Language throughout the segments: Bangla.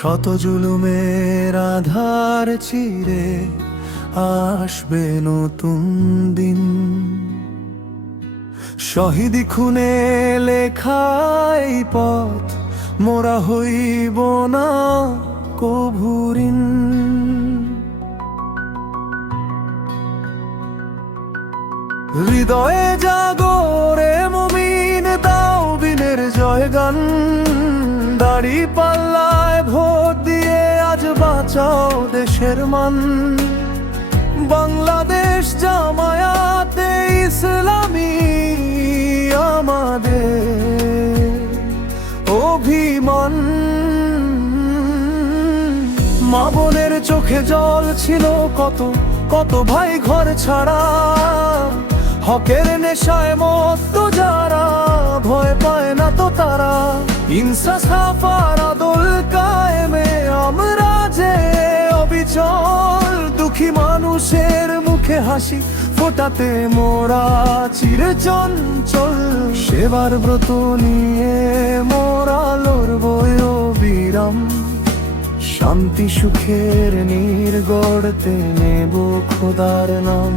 শত জুলুমের আধার চিরে আসবে নতুন দিন। শহীদি খুনে লেখাই পথ মোরা হইব না কভু ঋণ। হৃদয়ে জাগরে মুমিন দাও বিনের জয়গান। দাড়ি পাল্লায় ভোট দিয়ে আজ বাঁচাও দেশের মান। বাংলাদেশ জামায়াতে ইসলামী আমাদের অভিমান। মা বোনের চোখে জল ছিল কত কত ভাই ঘর ছাড়া। হকের নেশায় মত্ত যারা ভয় পায় না তো তারা। ইনসাফ আর আদল কায়েমে আমরা যে অবিচল। দুঃখী মানুষের মুখে হাসি ফোটাতে মোরা চির চঞ্চল। সেবার ব্রত নিয়ে মোরা লড়ব অবিরাম। শান্তি সুখের নীড় গড়তে নেব খোদার নাম।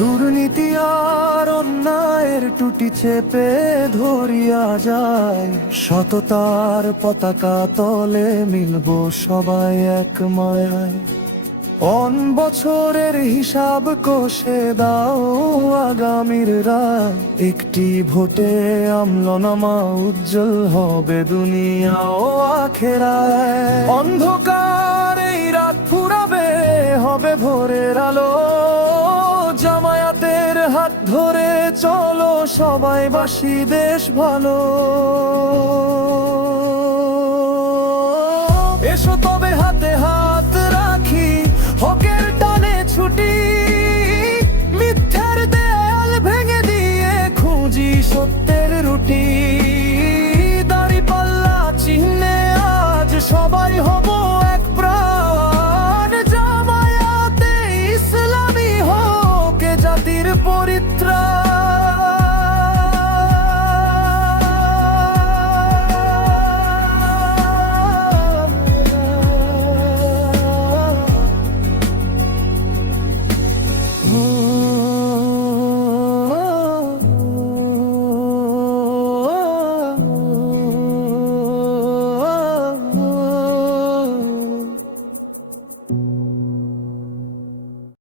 দুর্নীতি আর অন্যায়ের টুটি চেপে ধরিয়া যায়। সততার পতাকা তলে মিলব সবাই এক মায়ায়। বছরের হিসাব কষে দাও আগামীর রায়। একটি ভোটে আমলনামা উজ্জ্বল হবে দুনিয়া ও আখেরায়। অন্ধকার এই রাত ফুরাবে হবে ভোরের আলো। জামায়াতের হাত ধরে চলো সবাই বাসি দেশ ভালো। এসো তবে হাতে হাত